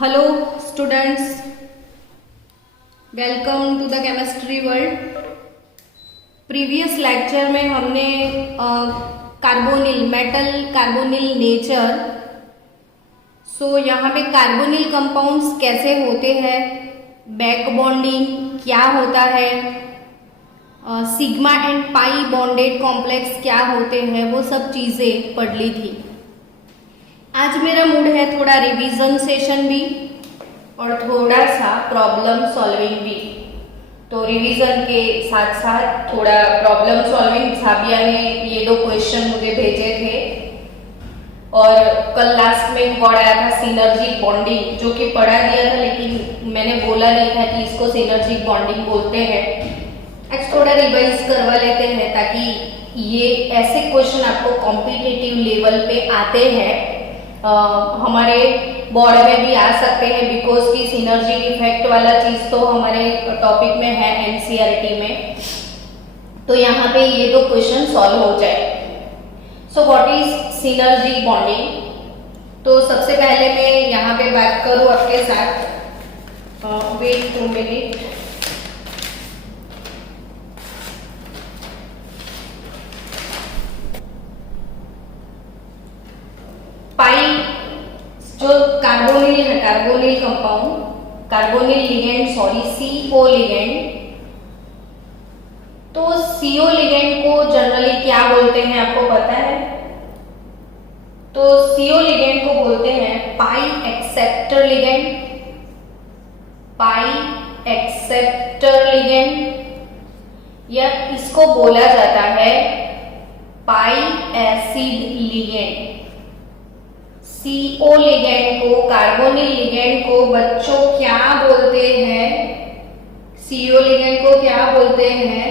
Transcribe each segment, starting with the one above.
Hello students, welcome to the chemistry world. Previous lecture में हमने carbonyl metal carbonyl nature, यहाँ पे carbonyl compounds कैसे होते हैं, बैक बॉन्डिंग क्या होता है, sigma and pi bonded complex क्या होते हैं, वो सब चीज़ें पढ़ ली थी। आज मेरा मूड है थोड़ा रिवीजन सेशन भी और थोड़ा सा प्रॉब्लम सॉल्विंग भी। तो रिवीजन के साथ साथ थोड़ा प्रॉब्लम सॉल्विंग, साबिया ने ये 2 क्वेश्चन मुझे भेजे थे और कल लास्ट में एक वर्ड आया था सिनर्जिक बॉन्डिंग, जो कि पढ़ा दिया था लेकिन मैंने बोला नहीं था कि इसको सिनर्जिक बॉन्डिंग बोलते हैं। आज थोड़ा रिवाइज करवा लेते हैं ताकि ये ऐसे क्वेश्चन आपको कॉम्पिटिटिव लेवल पे आते हैं, हमारे बोर्ड में भी आ सकते हैं, बिकॉज की सिनर्जिक इफेक्ट वाला चीज तो हमारे टॉपिक में है एनसीईआरटी में। तो यहाँ पे ये 2 क्वेश्चन सॉल्व हो जाए। So what is synergic bonding? तो सबसे पहले मैं यहाँ पे बात करूँ आपके साथ, वेट 2 मिनट। पाई जो कार्बोनिल है, carbonyl compound, carbonyl ligand, CO ligand. तो CO लिगेंड को जनरली क्या बोलते हैं आपको पता है? तो CO लिगेंड को बोलते हैं पाई एक्सेप्टर लिगेंड, पाई एक्सेप्टर लिगेंड, या इसको बोला जाता है पाई एसिड लिगेंड। CO लिगेंड को, कार्बोनिल लिगेंड को बच्चों क्या बोलते हैं? CO लिगेंड को क्या बोलते हैं?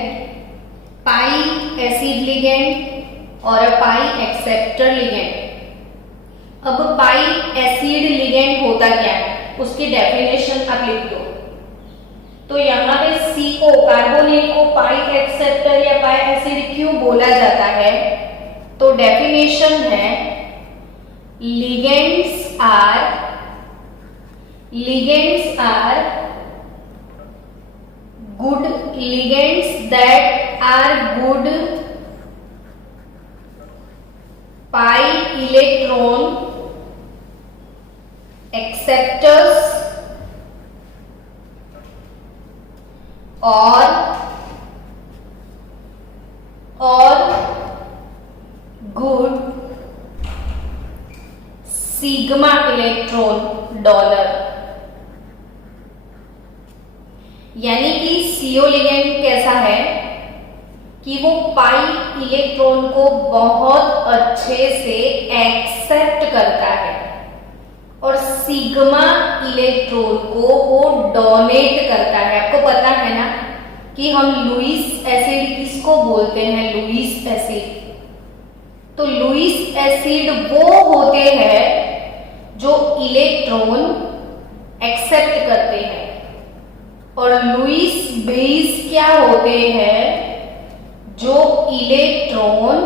पाई एसिड लिगेंड और पाई एक्सेप्टर लिगेंड। अब पाई एसिड लिगेंड होता क्या है, उसकी डेफिनेशन आप लिख दो। तो यहाँ पे CO कार्बोनिल को पाई एक्सेप्टर या पाई एसिड क्यों बोला जाता है? तो डेफिनेशन है ligands are good ligands that are good pi electron acceptors or good sigma electron donor. यानी कि CO लिगेंड कैसा है कि वो पाई इलेक्ट्रॉन को बहुत अच्छे से एक्सेप्ट करता है और सिग्मा इलेक्ट्रॉन को वो डोनेट करता है। आपको पता है ना कि हम लुईस एसिड किसको बोलते हैं? Lewis acid. तो लुईस एसिड वो होते हैं जो इलेक्ट्रॉन एक्सेप्ट करते हैं और लुईस बेस क्या होते हैं? जो इलेक्ट्रॉन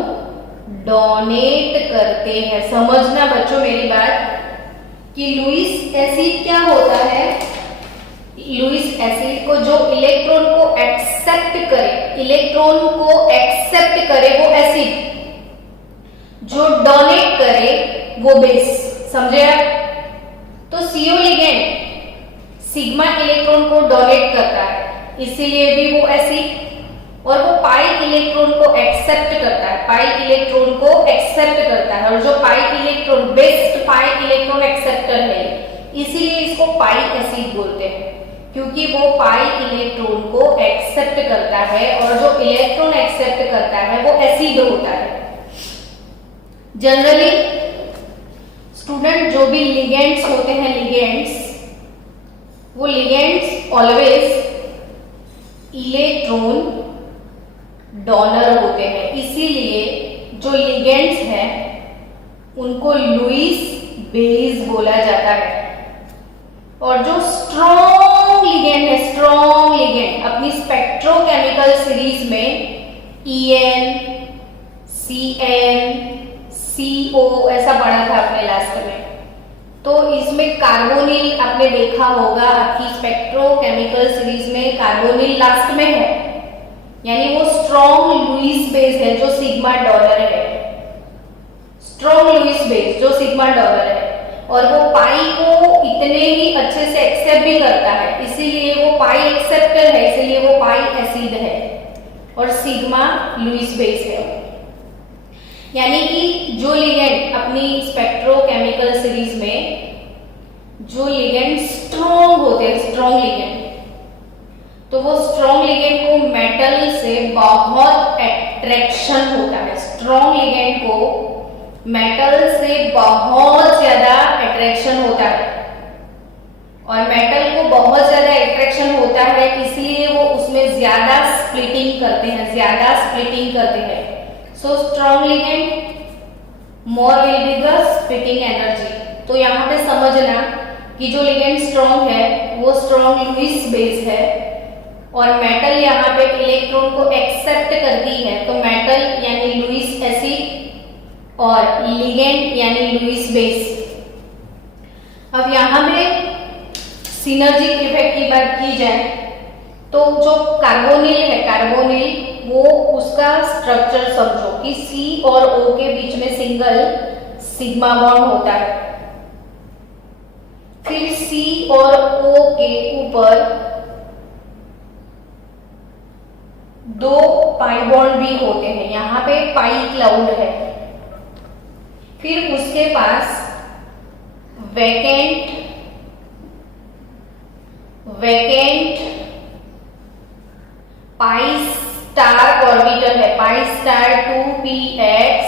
डोनेट करते हैं। समझना बच्चों मेरी बात कि लुईस एसिड क्या होता है? लुईस एसिड को जो इलेक्ट्रॉन को एक्सेप्ट करे, इलेक्ट्रॉन को एक्सेप्ट करे वो एसिड, जो डोनेट करे वो बेस। समझे आप? तो CO लिगेंड सिग्मा इलेक्ट्रॉन को डोनेट करता है, इसीलिए भी वो एसिड, और वो पाई इलेक्ट्रॉन को एक्सेप्ट करता है, पाई इलेक्ट्रॉन को एक्सेप्ट करता है, और जो pi electron best pi electron acceptor है, इसीलिए इसको पाई एसिड बोलते हैं, क्योंकि वो पाई इलेक्ट्रॉन को एक्सेप्ट करता है और जो इलेक्ट्रॉन एक्सेप्ट करता है वो एसिड होता है। जनरली स्टूडेंट जो भी लिगेंड्स होते हैं, वो लिगेंड्स ऑलवेज इलेक्ट्रॉन डोनर होते हैं, इसीलिए जो लिगेंड्स हैं उनको लुईस बेस बोला जाता है। और जो स्ट्रॉन्ग लिगेंड है, स्ट्रॉन्ग लिगेंड अपनी स्पेक्ट्रोकेमिकल सीरीज में EN, CN, CO ऐसा पढ़ा था आपने लास्ट में। तो इसमें कार्बोनिल आपने देखा होगा, आपकी स्पेक्ट्रोकेमिकल सीरीज में कार्बोनिल लास्ट में है, यानी वो स्ट्रॉन्ग लुईस बेस है जो सिग्मा डॉलर है, स्ट्रॉन्ग लुईस बेस जो सिग्मा डॉलर है, और वो पाई को इतने ही अच्छे से एक्सेप्ट भी करता है, इसीलिए वो पाई एक्सेप्टर है, इसीलिए वो पाई एसिड है और सिग्मा लुईस बेस है। यानी कि जो लिगेंड अपनी स्पेक्ट्रोकेमिकल सीरीज में जो लिगेंड स्ट्रॉन्ग होते हैं, स्ट्रॉन्ग लिगेंड, तो वो स्ट्रॉन्ग लिगेंड को मेटल से बहुत अट्रैक्शन होता है, स्ट्रॉन्ग लिगेंड को मेटल से बहुत ज्यादा अट्रैक्शन होता है, और मेटल को बहुत ज्यादा अट्रैक्शन होता है इसलिए वो उसमें ज्यादा स्प्लिटिंग करते हैं। So strong ligand more will be the splitting energy. तो यहाँ पे समझना कि जो लिगेंड स्ट्रॉन्ग है वो स्ट्रॉन्ग लुईस बेस है, और मेटल यहाँ पे इलेक्ट्रॉन को एक्सेप्ट करती है, तो मेटल यानी लुईस एसिड और लिगेंड यानी लुईस बेस। अब यहाँ पे सिनर्जिक इफेक्ट की बात की जाए तो जो कार्बोनिल है, कार्बोनिल वो उसका स्ट्रक्चर समझो कि C और O के बीच में सिंगल सिग्मा बॉन्ड होता है, फिर C और O के ऊपर दो पाई बॉन्ड भी होते हैं, यहाँ पे पाई क्लाउड है, फिर उसके पास वैकेंट पाई स्टार ऑर्बिटल है, पाई स्टार 2px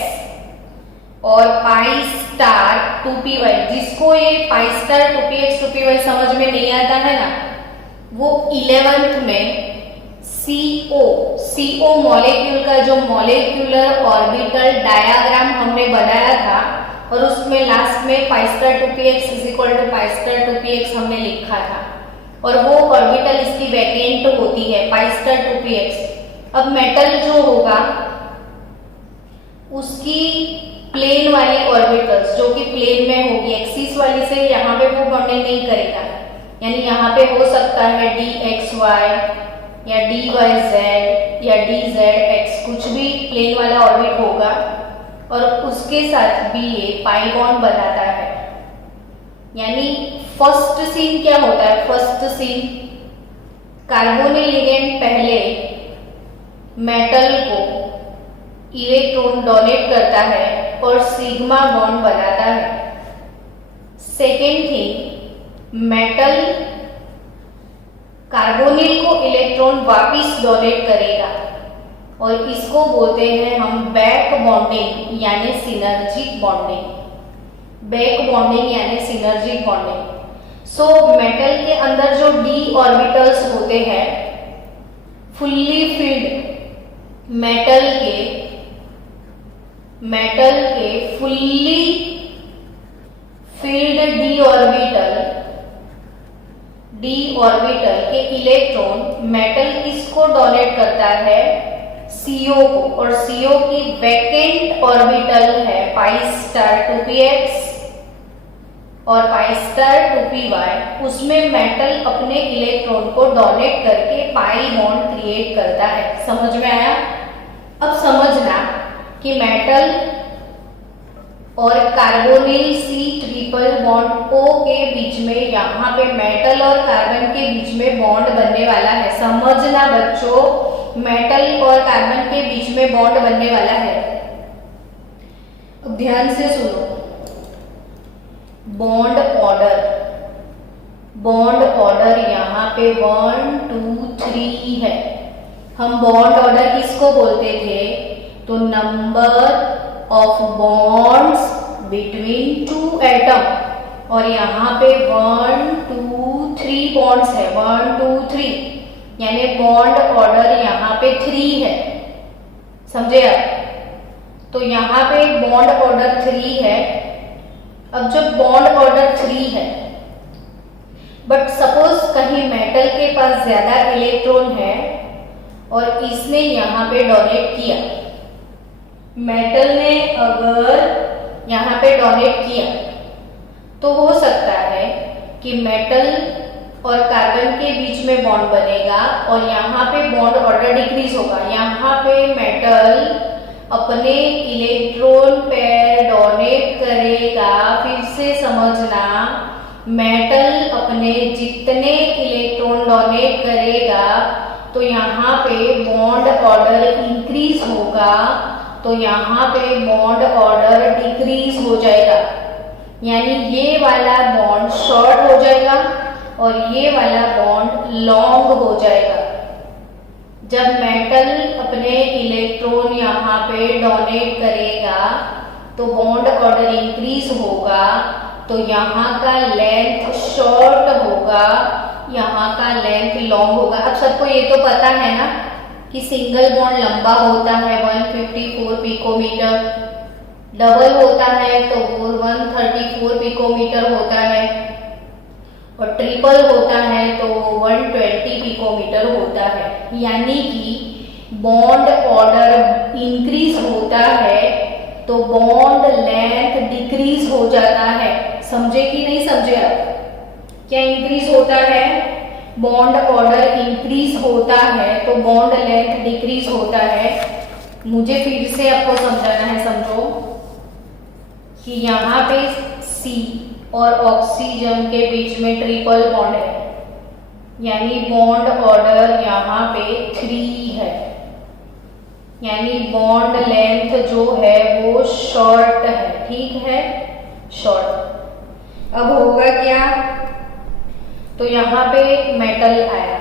और पाई स्टार 2py। जिसको ये पाई स्टार 2px 2py समझ में नहीं आता है ना, वो 11th में CO मॉलिक्यूल का जो मॉलिक्यूलर ऑर्बिटल डायग्राम हमने बनाया था, और उसमें लास्ट में pi star 2px = pi star 2px हमने लिखा था, और वो ऑर्बिटल इसकी वैकेंट होती है पाई स्टार 2px। अब मेटल जो होगा उसकी प्लेन वाली ऑर्बिटल्स जो कि प्लेन में होगी, एक्सिस वाली से यहाँ पे वो बॉन्डिंग नहीं करेगा, यानी यहाँ पे हो सकता है dxy या dyz या dzx, कुछ भी प्लेन वाला ऑर्बिट होगा, और उसके साथ भी ये पाई बॉन्ड बनाता है। यानी फर्स्ट सीन क्या होता है, फर्स्ट सीन कार्बोनिल लिगेंड पहले मेटल को इलेक्ट्रॉन डोनेट करता है और सिग्मा बॉन्ड बनाता है। सेकेंड थिंग, मेटल कार्बोनिल को इलेक्ट्रॉन वापिस डोनेट करेगा, और इसको बोलते हैं हम बैक बॉन्डिंग यानी सिनर्जिक बॉन्डिंग, बैक बॉन्डिंग यानी सिनर्जिक बॉन्डिंग। सो मेटल के अंदर जो d ऑर्बिटल्स होते हैं, फुल्ली फिल्ड मेटल के फुल्ली फिल्ड d ऑर्बिटल के इलेक्ट्रॉन मेटल किसको डोनेट करता है, CO को, और CO की वैकेंट ऑर्बिटल है पाई स्टार 2px और पाई स्टार 2py, उसमें मेटल अपने इलेक्ट्रॉन को डोनेट करके पाई बॉन्ड क्रिएट करता है। समझ में आया? अब समझना कि मेटल और carbonyl C triple bond O के बीच में, यहाँ पे मेटल और कार्बन के बीच में बॉन्ड बनने वाला है। समझना बच्चों, मेटल और कार्बन के बीच में बॉन्ड बनने वाला है। अब ध्यान से सुनो, बॉन्ड ऑर्डर यहाँ पे 1 2 3 है। हम बॉन्ड ऑर्डर किसको बोलते थे, तो number of bonds between two atom, और यहाँ पे 1 2 3 बॉन्ड्स है, 1 2 3, यानी बॉन्ड ऑर्डर यहाँ पे 3 है। समझे आप? तो यहाँ पे बॉन्ड ऑर्डर 3 है। अब जब बॉन्ड ऑर्डर 3 है, बट सपोज कहीं मेटल के पास ज्यादा इलेक्ट्रॉन है और इसने यहाँ पे डोनेट किया, मेटल ने अगर यहाँ पे डोनेट किया तो हो सकता है कि मेटल और कार्बन के बीच में बॉन्ड बनेगा और यहाँ पे बॉन्ड ऑर्डर डिक्रीज होगा। यहाँ पे मेटल अपने इलेक्ट्रॉन पेयर डोनेट करेगा। फिर से समझना, मेटल अपने जितने इलेक्ट्रॉन डोनेट करेगा तो यहाँ पे बॉन्ड ऑर्डर इंक्रीज होगा, तो यहाँ पे बॉन्ड ऑर्डर डिक्रीज हो जाएगा। यानी ये वाला बॉन्ड शॉर्ट हो जाएगा और ये वाला बॉन्ड लॉन्ग हो जाएगा। जब मेटल अपने इलेक्ट्रॉन यहाँ पे डोनेट करेगा तो बॉन्ड ऑर्डर इंक्रीज होगा, तो यहाँ का लेंथ शॉर्ट होगा, यहाँ का लेंथ लॉन्ग होगा। अब सबको ये तो पता है ना कि सिंगल बॉन्ड लंबा होता है 154 पिकोमीटर, डबल होता है तो वो 134 पिकोमीटर होता है और ट्रिपल होता है तो 120 पिकोमीटर होता है। यानी कि बॉन्ड ऑर्डर इंक्रीज होता है तो बॉन्ड लेंथ डिक्रीज हो जाता है। समझे कि नहीं समझे आप? क्या इंक्रीज होता है? बॉन्ड ऑर्डर इंक्रीज होता है तो बॉन्ड लेंथ डिक्रीज होता है। मुझे फिर से आपको समझाना है, समझो कि यहाँ पे C और ऑक्सीजन के बीच में ट्रिपल बॉन्ड है, यानी बॉन्ड ऑर्डर यहाँ पे 3 है, यानी बॉन्ड लेंथ जो है वो शॉर्ट है। ठीक है, शॉर्ट। अब होगा क्या? तो यहाँ पे मेटल आया।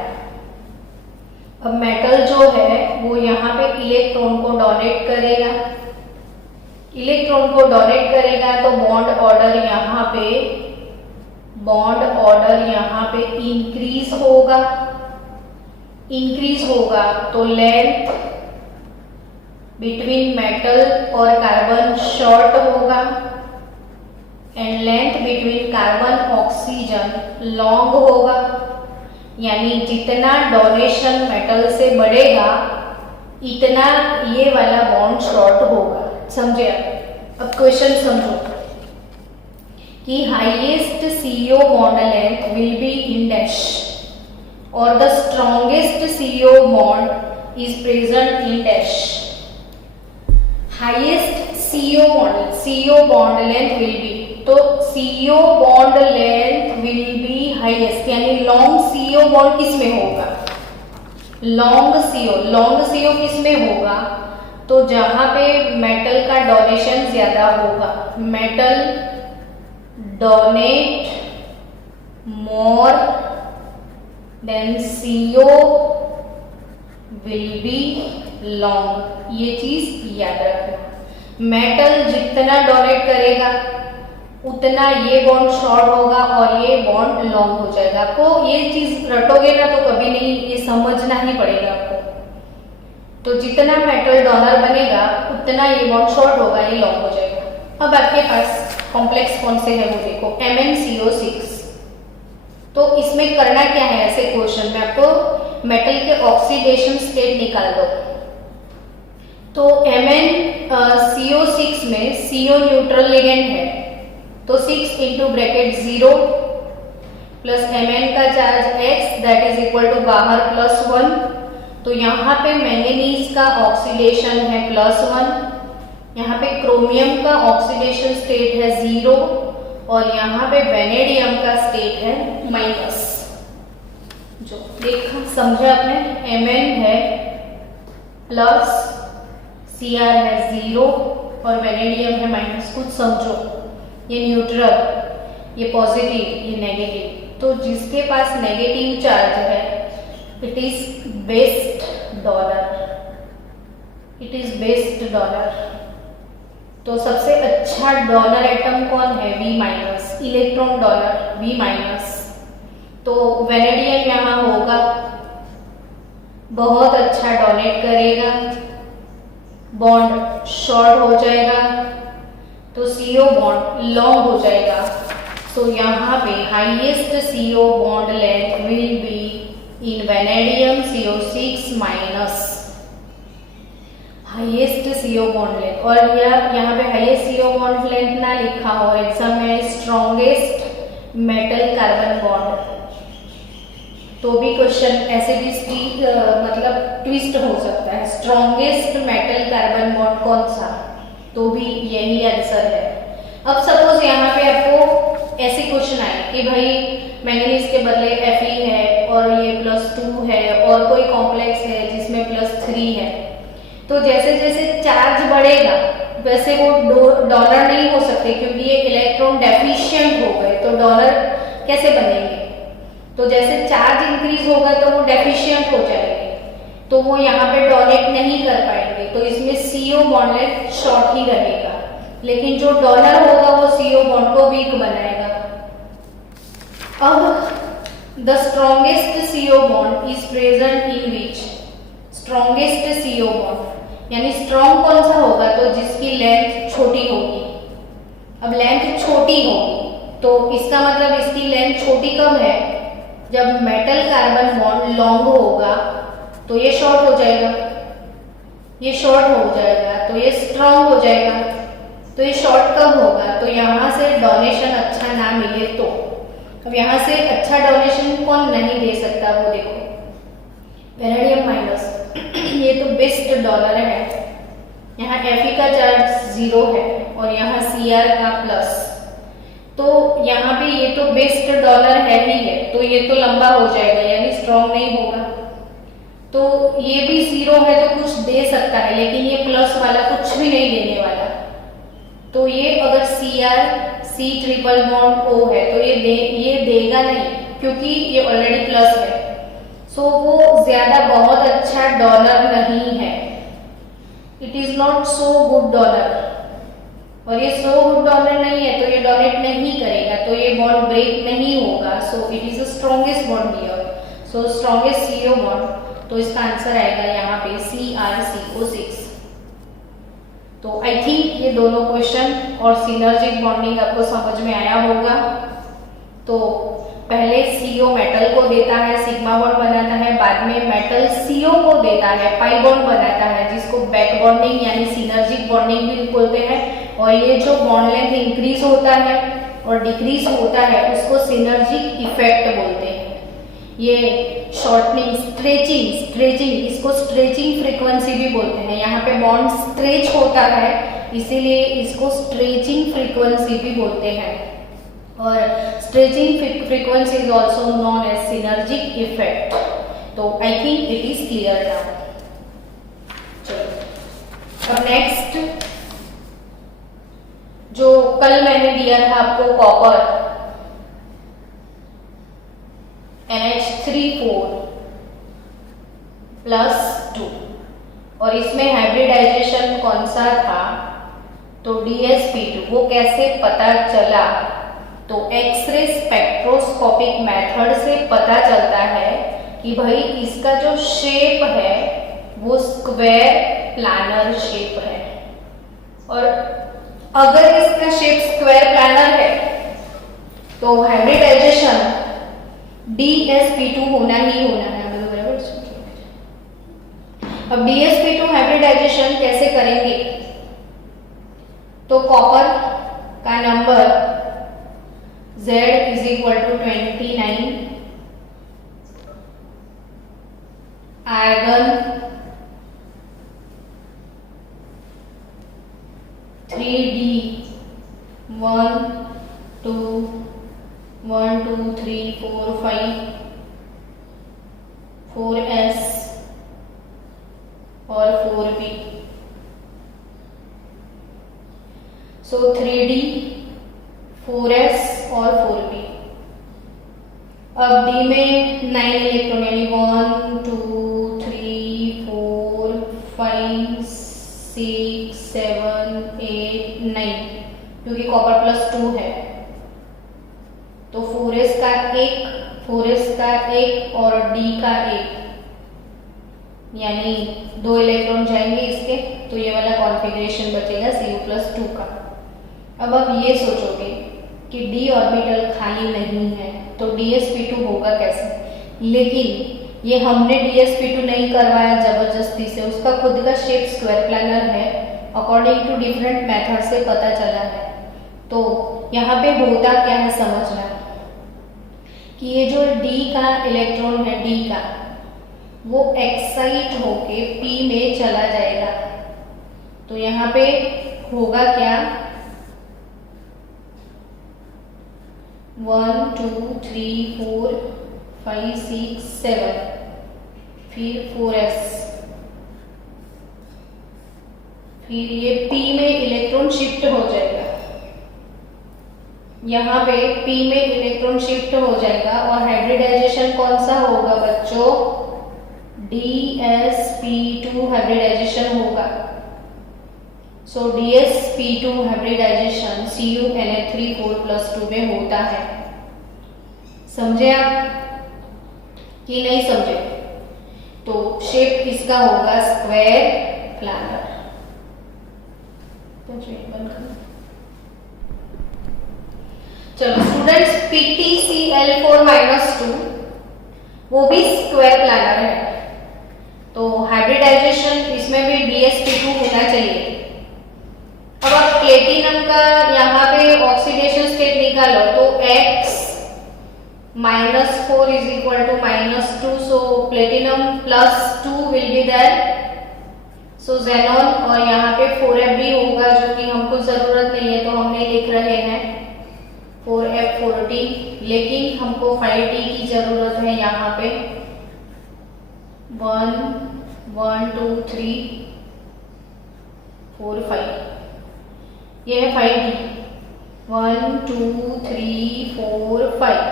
अब मेटल जो है वो यहाँ पे इलेक्ट्रॉन को डोनेट करेगा। इलेक्ट्रॉन को डोनेट करेगा तो बॉन्ड ऑर्डर यहाँ पे इंक्रीज होगा। इंक्रीज होगा तो लेंथ बिटवीन मेटल और कार्बन शॉर्ट होगा and length between carbon oxygen long होगा। यानी जितना डोनेशन मेटल से बढ़ेगा इतना ये वाला बॉन्ड शॉर्ट होगा। समझे? अब क्वेश्चन समझो कि highest CO bond length will be in dash और the strongest CO bond is present in dash. Highest CO bond length will be, तो CO bond length will be highest, यानी long CO bond किस में होगा? Long CO किस में होगा? तो जहां पे मेटल का डोनेशन ज्यादा होगा। Metal donate more than CO will be long. ये चीज याद रखना, मेटल जितना डोनेट करेगा उतना ये बॉन्ड शॉर्ट होगा और ये बॉन्ड लॉन्ग हो जाएगा। आपको ये चीज रटोगे ना तो कभी नहीं, ये समझना ही पड़ेगा आपको। तो जितना मेटल डोनर बनेगा उतना ये बॉन्ड शॉर्ट होगा, ये लॉन्ग हो जाएगा। अब आपके पास कॉम्प्लेक्स कौन से है वो देखो, MnCO6। तो इसमें करना क्या है? ऐसे क्वेश्चन में आपको मेटल के ऑक्सीडेशन स्टेट निकाल दो। तो MnCO6 में CO न्यूट्रल लिगेंड है, तो 6 इंटू ब्रैकेट 0 प्लस Mn का charge x that is equal to बाहर +1। तो यहाँ पे मैंगनीज का ऑक्सीडेशन है +1, यहाँ पे क्रोमियम का ऑक्सीडेशन स्टेट है 0 और यहाँ पे वेनेडियम का स्टेट है -। जो देखा समझा आपने, Mn है प्लस, Cr है 0 और वेनेडियम है -। कुछ समझो, ये न्यूट्रल, ये पॉजिटिव, ये नेगेटिव। तो जिसके पास नेगेटिव चार्ज है इट इज बेस्ट डोनर। तो सबसे अच्छा डोनर एटम कौन है? V-, electron donor V-। तो वेनेडियम यहाँ होगा, बहुत अच्छा डोनेट करेगा, बॉन्ड शॉर्ट हो जाएगा तो CO बॉन्ड लॉन्ग हो जाएगा। सो यहाँ पे highest CO bond length will be in vanadium CO6 minus. Highest CO bond length, और यहाँ पे हाईएस्ट CO बॉन्ड लेंथ ना लिखा हो एग्जाम में स्ट्रॉन्गेस्ट मेटल कार्बन बॉन्ड, तो भी क्वेश्चन ऐसे भी मतलब ट्विस्ट हो सकता है। स्ट्रॉन्गेस्ट मेटल कार्बन बॉन्ड कौन सा, तो भी यही आंसर है। अब सपोज यहाँ पे आपको ऐसे क्वेश्चन आए कि भाई मैंगनीज के बदले Fe है और ये +2 है और कोई कॉम्प्लेक्स है जिसमें +3 है, तो जैसे जैसे चार्ज बढ़ेगा वैसे वो डोनर नहीं हो सकते क्योंकि ये इलेक्ट्रॉन डेफिशिएंट हो गए, तो डोनर कैसे बनेंगे? तो जैसे चार्ज इंक्रीज होगा तो वो डेफिशिएंट हो जाएंगे, तो वो यहाँ पे डोनेट नहीं कर पाएंगे, तो इसमें CO बॉन्ड लेंथ शॉर्ट ही रहेगा, लेकिन जो डोनर होगा वो CO बॉन्ड को वीक बनाएगा। अब the strongest CO bond is present in which, strongest CO bond यानी स्ट्रॉन्ग कौन सा होगा, तो जिसकी लेंथ छोटी होगी। अब लेंथ छोटी होगी तो इसका मतलब इसकी लेंथ छोटी कब है, जब मेटल कार्बन बॉन्ड लॉन्ग होगा तो ये शॉर्ट हो जाएगा, ये शॉर्ट हो जाएगा तो ये स्ट्रॉन्ग हो जाएगा। तो ये शॉर्ट कब होगा, तो यहाँ से डोनेशन अच्छा ना मिले तो। अब यहाँ से अच्छा डोनेशन कौन नहीं दे सकता, वो देखो वेनेडियम माइनस, ये तो बेस्ट डॉलर है, यहाँ Fe का चार्ज 0 है और यहाँ Cr का प्लस, तो यहाँ पे ये तो बेस्ट डॉलर है ही है, तो ये तो लंबा हो जाएगा यानी स्ट्रॉन्ग नहीं होगा। तो ये भी 0 है तो कुछ दे सकता है, लेकिन ये प्लस वाला कुछ भी नहीं देने वाला। तो ये अगर Cr C triple bond O है तो ये देगा नहीं क्योंकि ये ऑलरेडी प्लस है, सो वो ज्यादा बहुत अच्छा डॉलर नहीं है, it is not so good dollar, और ये सो गुड डॉलर नहीं है तो ये डोनेट नहीं करेगा, तो ये बॉन्ड ब्रेक नहीं होगा, सो it is the strongest bond here, so strongest CO bond, तो इसका आंसर आएगा यहाँ पे CrCO6। तो आई थिंक ये दोनों क्वेश्चन और सिनर्जिक बॉन्डिंग आपको समझ में आया होगा। तो पहले CO मेटल को देता है, सिग्मा बॉन्ड बनाता है, बाद में मेटल CO को देता है, पाई बॉन्ड बनाता है, जिसको बैक बॉन्डिंग यानी सिनर्जिक बॉन्डिंग भी बोलते हैं, और ये जो बॉन्ड लेंथ इंक्रीज होता है और डिक्रीज होता है उसको सिनर्जिक इफेक्ट बोलते हैं। ये शॉर्टनिंग, स्ट्रेचिंग, इसको स्ट्रेचिंग फ्रीक्वेंसी भी बोलते हैं। यहाँ पे बॉन्ड स्ट्रेच होता है इसीलिए इसको स्ट्रेचिंग फ्रीक्वेंसी भी बोलते हैं, और stretching frequency is also known as synergic effect. तो I think it is clear now. चलो अब नेक्स्ट, जो कल मैंने दिया था आपको कॉपर NH3 +2, और इसमें हाइब्रिडाइजेशन कौन सा था, तो DsP2। वो कैसे पता चला, तो एक्सरे स्पेक्ट्रोस्कोपिक मेथड से पता चलता है कि भाई इसका जो शेप है वो स्क्वायर प्लानर शेप है, और अगर इसका शेप स्क्वायर प्लानर है तो हाइब्रिडाइजेशन DsP2 होना ही होना है। अब DsP2 हाइब्रिडाइजेशन कैसे करेंगे, तो कॉपर का number Z = 29, argon 3D 1 2 3 4 5 4s और 4p। सो 3D 4s और 4p। अब D में 9 इलेक्ट्रॉन यानी 1 2 3 4 5 6 7 8 9, क्योंकि कॉपर +2 है तो 4s का एक और D का एक, यानी 2 इलेक्ट्रॉन जाएंगे इसके, तो ये वाला कॉन्फ़िगरेशन बचेगा Cu+2 का। अब आप ये सोचोगे कि D ऑर्बिटल खाली नहीं है तो DsP2 होगा कैसे, लेकिन ये हमने DSP2 नहीं करवाया जबरदस्ती से, उसका खुद का शेप स्क्वायर प्लानर है, अकॉर्डिंग टू डिफरेंट मेथड से पता चला है। तो यहाँ पे होता क्या है समझना कि ये जो D का इलेक्ट्रॉन है, D का, वो एक्साइट होके P में चला जाएगा। तो यहाँ पे होगा क्या, 1 2 3 4 5 6 7, फिर 4s, फिर ये P में इलेक्ट्रॉन शिफ्ट हो जाएगा। यहाँ पे P में इलेक्ट्रॉन शिफ्ट हो जाएगा और हाइब्रिडाइजेशन कौन सा होगा बच्चों, DsP2 हाइब्रिडाइजेशन होगा। सो DsP2 हाइब्रिडाइजेशन CuNH3 4+2 में होता है। समझे आप कि नहीं समझे? तो शेप किसका होगा, स्क्वायर प्लानर। चलो स्टूडेंट्स, PtCl4-2 वो भी स्क्वायर प्लानर है, तो हाइब्रिडाइजेशन इसमें भी DsP2 होना चाहिए। अब आप प्लेटिनम का यहाँ पे ऑक्सीडेशन स्टेट निकालो तो X -4 = -2, so platinum +2 will be there, so xenon, और यहाँ पे 4F भी होगा जो कि हमको जरूरत नहीं है तो हमने लिख रहे हैं 4F4T, लेकिन हमको 5T की जरूरत है। यहाँ पे 1 1 2 3 4 5, ये है 5T, 1 2 3 4 5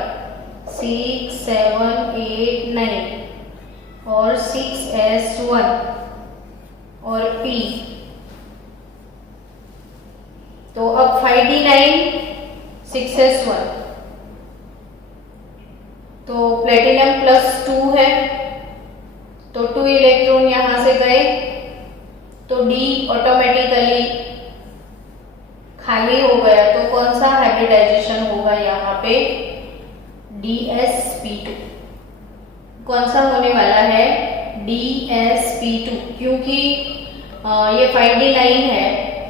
6 7 8 9 और 6s1 और P। तो अब 5D9 6s1, तो प्लेटिनम +2 है, तो 2 इलेक्ट्रॉन यहां से गए, तो D ऑटोमेटिकली खाली हो गया। तो कौन सा हाइब्रिडाइजेशन होगा यहाँ पे, DsP2। कौन सा होने वाला है, DsP2, क्योंकि ये 5D9 है,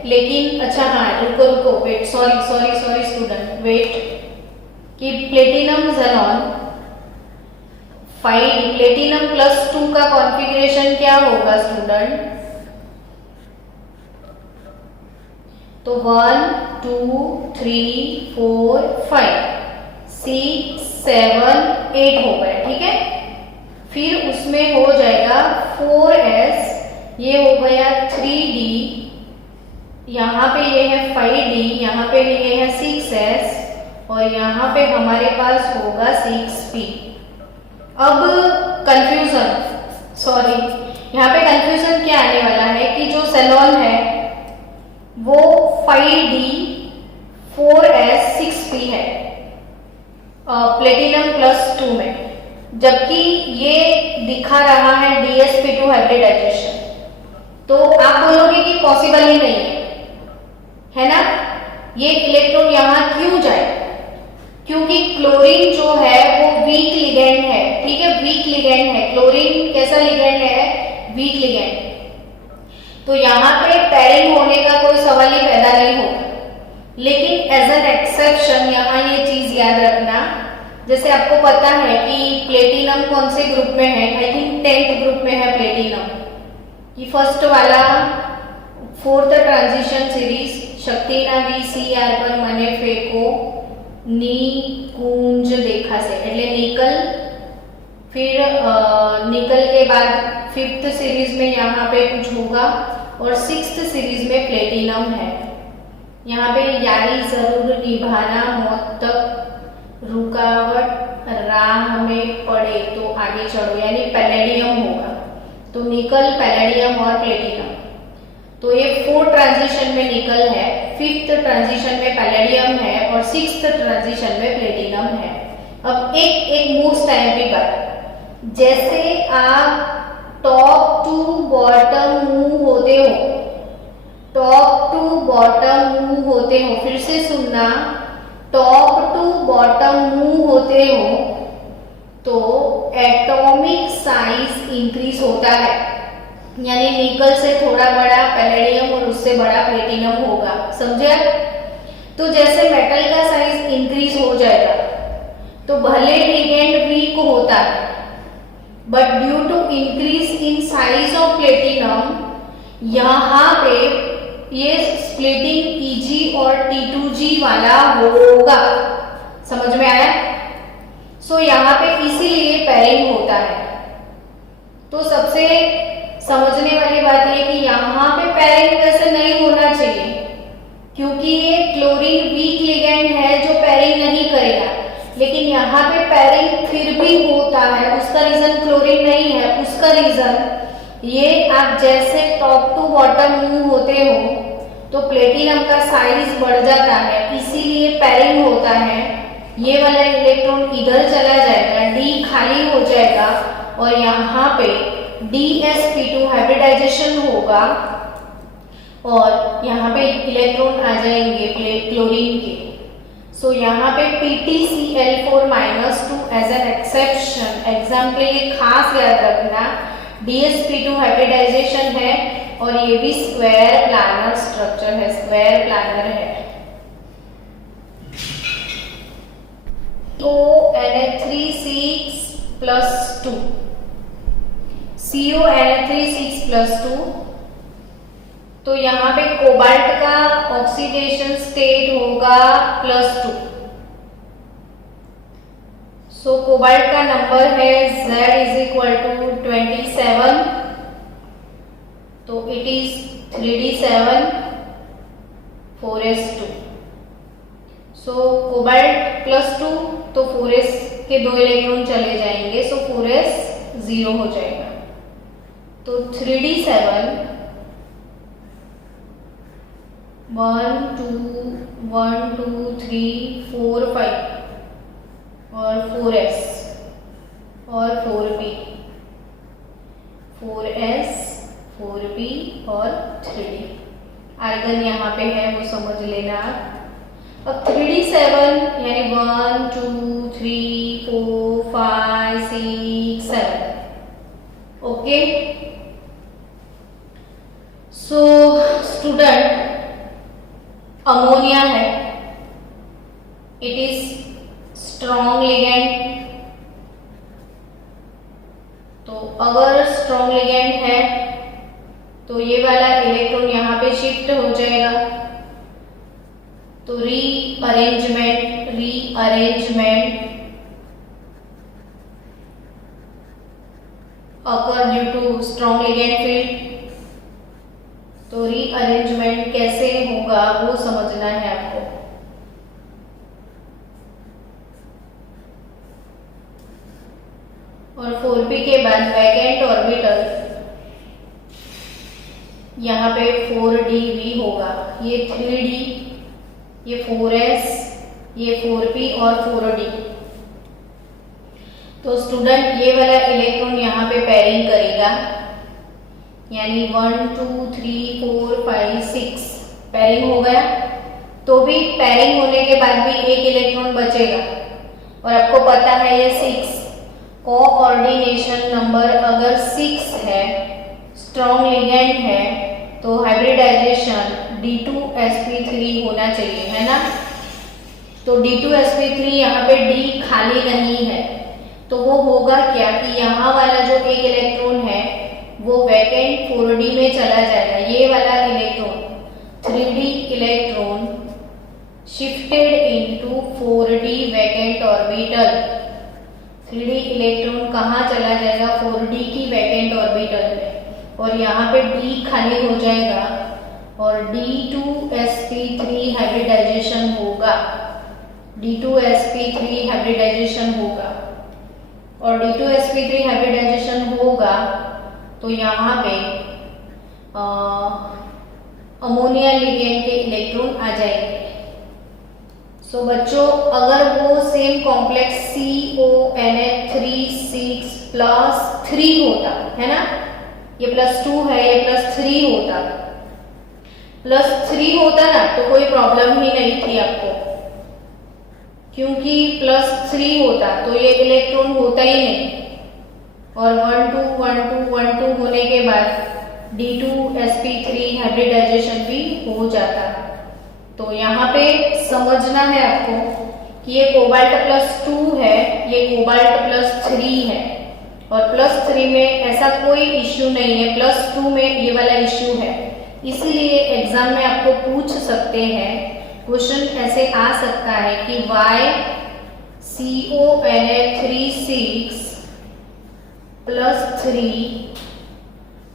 लेकिन अच्छा हाँ रुको वेट, सॉरी स्टूडेंट वेट, कि प्लेटिनम ज़ेनॉन प्लेटिनम +2 का कॉन्फ़िगरेशन क्या होगा स्टूडेंट, तो 1 2 3 4 5 6 7 8 हो गया, ठीक है। फिर उसमें हो जाएगा 4s, ये हो गया 3D, यहाँ पे ये है 5D, यहाँ पे ये है 6s और यहाँ पे हमारे पास होगा 6P। अब कंफ्यूजन, सॉरी यहाँ पे कंफ्यूजन क्या आने वाला है कि जो सेनॉन है वो 5D 4s 6P है प्लेटिनम +2 में, जबकि ये दिखा रहा है DsP2 हाइब्रिडाइजेशन। तो आप बोलोगे कि पॉसिबल ही नहीं है ना, ये इलेक्ट्रॉन यहाँ क्यों जाए, क्योंकि क्लोरीन जो है वो वीक लिगेंड है, ठीक है, वीक लिगेंड है। क्लोरीन कैसा लिगेंड है, वीक लिगेंड। तो यहाँ पे पैरिंग होने का कोई सवाल ही पैदा नहीं होगा। लेकिन एज एन एक्सेप्शन यहाँ ये चीज याद रखना, जैसे आपको पता है कि प्लेटिनम कौन से ग्रुप में है, आई थिंक 10th ग्रुप में है प्लेटिनम, कि फर्स्ट वाला 4th ट्रांजिशन सीरीज शक्तिना VCR पर मने फेको निकुंज देखा से, એટલે निकल, फिर निकल के बाद 5th सीरीज में यहाँ पे कुछ होगा और 6th सीरीज में प्लेटिनम है। यहाँ पे यारी जरूर निभाना, मौत तक रुकावट राह में पड़े तो आगे चढ़ो, यानी पैलेडियम होगा। तो निकल, पैलेडियम और प्लेटिनम, तो ये 4th ट्रांजिशन में निकल है, 5th ट्रांजिशन में पैलेडियम है और 6th ट्रांजिशन में प्लेटिनम है। अब एक मोस्ट टाइम की बात, जैसे आप टॉप टू बॉटम मूव होते हो, टॉप टू बॉटम मूव होते हो, फिर से सुनना, टॉप टू बॉटम मूव होते हो, तो एटॉमिक साइज इंक्रीज होता है, यानी निकल से थोड़ा बड़ा पैलेडियम और उससे बड़ा प्लेटिनम होगा। समझे? तो जैसे मेटल का साइज इंक्रीज हो जाएगा तो भले लिगेंड वीक होता है, but due to increase in size of platinum यहाँ पे ये स्प्लिटिंग Eg और T2G वाला होगा। समझ में आया? सो यहाँ पे इसीलिए पेयरिंग होता है। तो सबसे समझने वाली बात ये कि यहाँ पे पेयरिंग वैसे नहीं होना चाहिए, क्योंकि ये क्लोरीन वीक लिगेंड है जो पेयरिंग नहीं करेगा, लेकिन यहाँ पे पेयरिंग फिर भी होता है। उसका रीजन क्लोरीन नहीं है, उसका रीजन ये आप जैसे टॉप टू बॉटम मूव होते हो तो प्लेटिनम का साइज बढ़ जाता है, इसीलिए पेयरिंग होता है। ये वाला इलेक्ट्रॉन इधर चला जाएगा, D खाली हो जाएगा और यहाँ पे DsP2 हाइब्रिडाइजेशन होगा और यहाँ पे इलेक्ट्रॉन आ जाएंगे क्लोरीन के। सो यहाँ पे PtCl4 -2 as an exception, exam के लिए खास याद रखना, DsP2 हाइब्रिडाइजेशन है और ये भी स्क्वायर प्लानर स्ट्रक्चर है, स्क्वायर प्लानर है। तो Na3 6+2 CONa3 6+2, तो यहाँ पे कोबाल्ट का ऑक्सीडेशन स्टेट होगा +2। सो कोबाल्ट का नंबर है Z = 27, तो it is 3d7 4s2। So cobalt +2 तो 4s के 2 इलेक्ट्रॉन चले जाएंगे, सो 4s 0 हो जाएगा। तो 3d7 1 2 3 4 5 और 4s और 4p, 4s 4p और 3d। आर्गन यहाँ पे है वो समझ लेना। अब 3d7 यानी 1 2 3 4 5 6 7। ओके, सो स्टूडेंट, अमोनिया है, इट इज स्ट्रॉन्ग लिगेंड। तो अगर स्ट्रॉन्ग लिगेंड है तो ये वाला इलेक्ट्रॉन यहाँ पे शिफ्ट हो जाएगा, तो rearrangement occur due to strong ligand field। तो रीअरेंजमेंट कैसे होगा वो समझना है आपको। और 4p के बाद वैकेंट ऑर्बिटल, यहाँ पे 4dv होगा, ये 3d, ये 4s, ये 4p और 4d। तो स्टूडेंट ये वाला इलेक्ट्रॉन यहाँ पे पेयरिंग करेगा, यानी 1 2 3 4 5 6 पेयरिंग हो गया। तो भी पेयरिंग होने के बाद भी एक इलेक्ट्रॉन बचेगा, और आपको पता है ये 6 कोऑर्डिनेशन नंबर अगर 6 है, स्ट्रॉन्ग लिगेंड है, तो हाइब्रिडाइजेशन D2sp3 होना चाहिए, है ना। तो D2sp3 यहाँ पे D खाली नहीं है, तो वो होगा क्या कि यहाँ वाला जो एक इलेक्ट्रॉन है वो वैकेंट 4d में चला जाएगा। ये वाला electron 3d electron shifted into 4d vacant orbital. 3d electron कहाँ चला जाएगा? 4d की वैकेंट ऑर्बिटल में, और यहाँ पे d खाली हो जाएगा और D2sp3 हाइब्रिडाइजेशन होगा, D2sp3 हाइब्रिडाइजेशन होगा। और D2sp3 हाइब्रिडाइजेशन होगा तो यहाँ पे अमोनिया लिगेंड के इलेक्ट्रॉन आ जाएंगे। सो बच्चों, अगर वो सेम कॉम्प्लेक्स CONa3 होता है ना, ये +2 है, ये +3 होता ना, तो कोई प्रॉब्लम ही नहीं थी आपको, क्योंकि +3 होता तो ये इलेक्ट्रॉन होता ही नहीं। और 1 2 1 2 1 2 होने के बाद D2sp3 हाइब्रिडाइजेशन भी हो जाता है। तो यहाँ पे समझना है आपको कि ये कोबाल्ट +2 है, ये कोबाल्ट +3 है, और +3 में ऐसा कोई इश्यू नहीं है, +2 में ये वाला इश्यू है। इसलिए एग्जाम में आपको पूछ सकते हैं, क्वेश्चन ऐसे आ सकता है कि why CONH3 +3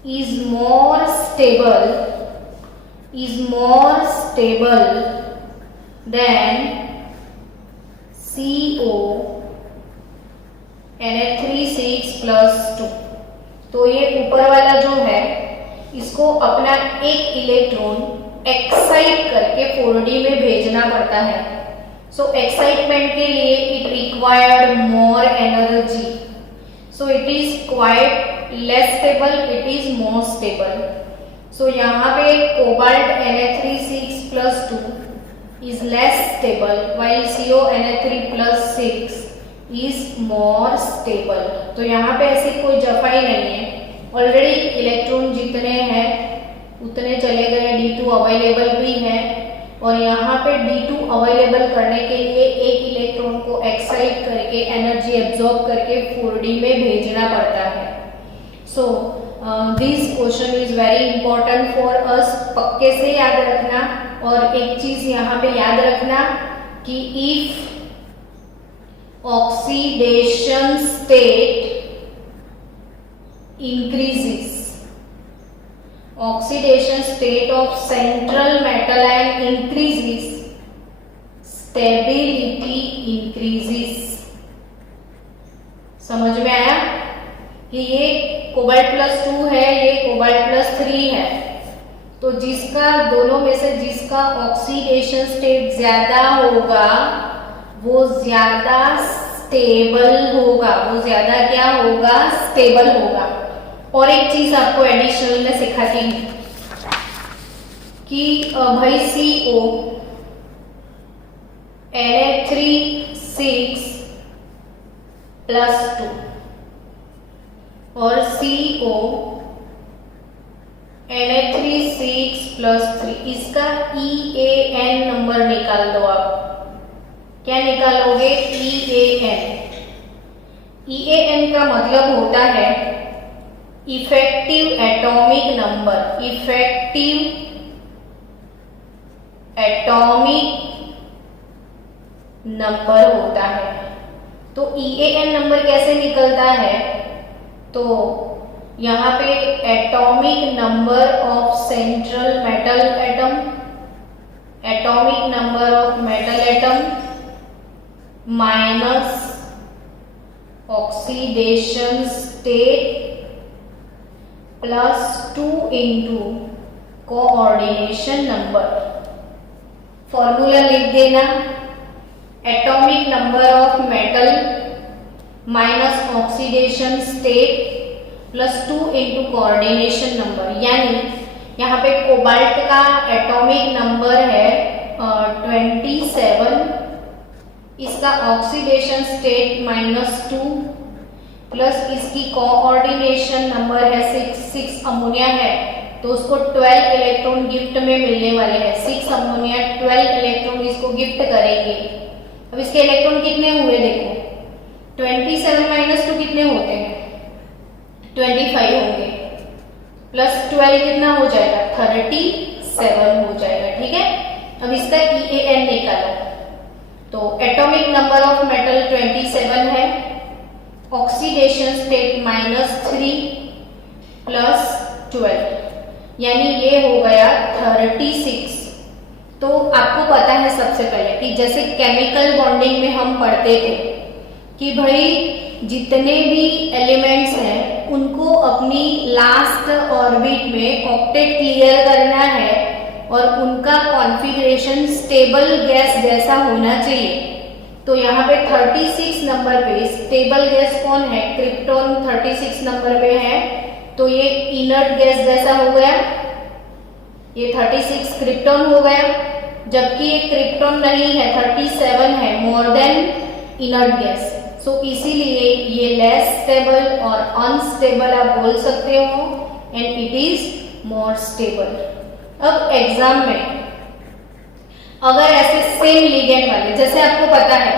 is more stable than CONH3 +2। तो ये ऊपर वाला जो है इसको अपना एक इलेक्ट्रॉन एक्साइट करके 4d में भेजना पड़ता है। सो एक्साइटमेंट के लिए it required more energy, so it is quite less stable, it is more stable. So यहाँ पे cobalt Na3 +2 is less stable while CONH3 + 6 is more stable। तो यहाँ पे ऐसी कोई जफाई नहीं है, ऑलरेडी इलेक्ट्रॉन जितने हैं उतने चले गए, D2 अवेलेबल भी है, और यहाँ पे D2 अवेलेबल करने के लिए एक इलेक्ट्रॉन को एक्साइट करके एनर्जी एब्जॉर्ब करके 4d में भेजना पड़ता है। So this question is very important for us, पक्के से याद रखना। और एक चीज यहाँ पे याद रखना कि if oxidation state increases, oxidation state of central metal ion increases, stability increases। समझ में आया कि ये कोबाल्ट +2 है, ये कोबाल्ट +3 है, तो जिसका दोनों में से जिसका ऑक्सीडेशन स्टेट ज्यादा होगा वो ज्यादा स्टेबल होगा, वो ज्यादा क्या होगा, स्टेबल होगा। और एक चीज आपको एडिशनल में सिखाती हूँ कि भाई CO Na3 +2 और CO Na3 +3, इसका EAN नंबर निकाल दो आप। क्या निकालोगे? EAN का मतलब होता है effective atomic number, effective atomic number होता है। तो EAN नंबर कैसे निकलता है? तो यहाँ पे atomic number of central metal atom, atomic number of metal atom minus oxidation state +2 into coordination number. Formula लिख देना, atomic number of metal minus oxidation state +2 into coordination number. यानी यहाँ पे कोबाल्ट का एटॉमिक नंबर है 27, इसका oxidation state -2 plus इसकी coordination number है 6 अमोनिया है, तो उसको 12 इलेक्ट्रॉन गिफ्ट में मिलने वाले हैं। 6 अमोनिया 12 इलेक्ट्रॉन इसको गिफ्ट करेंगे। अब इसके इलेक्ट्रॉन कितने हुए देखो, 27 - 2 कितने होते हैं, 25 होंगे, प्लस 12 कितना हो जाएगा, 37 हो जाएगा। ठीक है, अब इसका EAN निकालो। तो एटॉमिक नंबर ऑफ मेटल 27 है, ऑक्सीडेशन स्टेट -3 प्लस 12, यानी ये हो गया 36। तो आपको पता है सबसे पहले कि जैसे केमिकल बॉन्डिंग में हम पढ़ते थे कि भाई जितने भी एलिमेंट्स हैं उनको अपनी लास्ट ऑर्बिट में ऑक्टेट क्लियर करना है और उनका कॉन्फ़िगरेशन स्टेबल गैस जैसा होना चाहिए। तो यहाँ पे 36 नंबर पे स्टेबल गैस कौन है, क्रिप्टॉन 36 नंबर पे है, तो ये इनर्ट गैस जैसा हो गया, ये 36 क्रिप्टॉन हो गया, जबकि ये क्रिप्टॉन नहीं है, 37 है, मोर देन इनर्ट गैस। सो इसीलिए ये लेस स्टेबल और अनस्टेबल आप बोल सकते हो and it is more stable. अब एग्जाम में अगर ऐसे सेम लिगेंड वाले, जैसे आपको पता है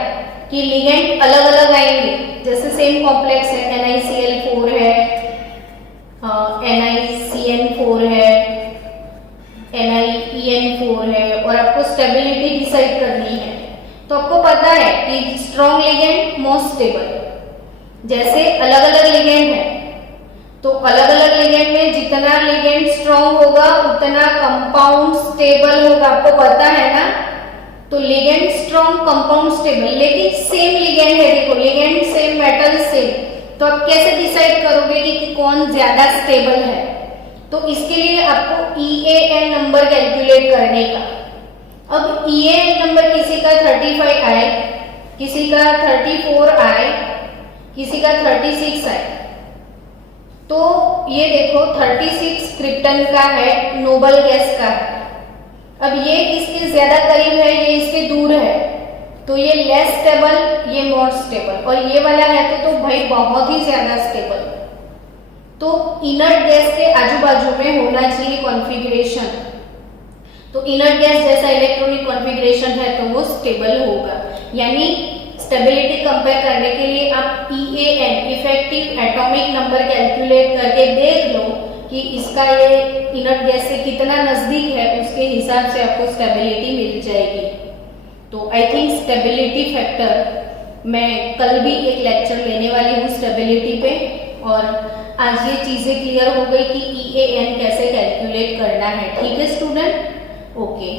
कि लिगेंड अलग अलग आएंगे, जैसे सेम कॉम्प्लेक्स है, NiCl4 है, NiCN4 है, NiEN4 है, और आपको स्टेबिलिटी डिसाइड करनी है, तो आपको पता है कि स्ट्रॉन्ग लिगेंड मोस्ट स्टेबल। जैसे अलग अलग लिगेंड है, तो अलग अलग लिगेंड में जितना लिगेंड स्ट्रॉन्ग होगा उतना कंपाउंड स्टेबल होगा, आपको पता है ना। तो लिगेंड स्ट्रॉन्ग, कंपाउंड स्टेबल, लेकिन सेम लिगेंड है, देखो लिगेंड सेम, मेटल सेम, तो आप कैसे डिसाइड करोगे कि कौन ज्यादा स्टेबल है? तो इसके लिए आपको EAN नंबर कैलकुलेट करने का। अब EAN नंबर किसी का 35 आए, किसी का 34 आए, किसी का 36 आए, तो ये देखो 36 क्रिप्टन का है, नोबल गैस का है। अब ये इसके ज्यादा करीब है, ये इसके दूर है, तो ये लेस स्टेबल, ये मोर स्टेबल, और ये वाला है तो भाई बहुत ही ज्यादा स्टेबल। तो इनर्ट गैस के आजू बाजू में होना चाहिए कॉन्फ़िगरेशन, तो इनर्ट गैस जैसा इलेक्ट्रॉनिक कॉन्फ़िगरेशन है तो वो स्टेबल होगा। यानी स्टेबिलिटी कंपेयर करने के लिए आप EAN, effective atomic number calculate करके देख लो कि इसका ये इनर्ट गैस से कितना नजदीक है, उसके हिसाब से आपको स्टेबिलिटी मिल जाएगी। तो आई थिंक स्टेबिलिटी फैक्टर मैं कल भी एक लेक्चर लेने वाली हूँ स्टेबिलिटी पे, और आज ये चीजें क्लियर हो गई कि EAN कैसे कैलकुलेट करना है। ठीक है स्टूडेंट, ओके।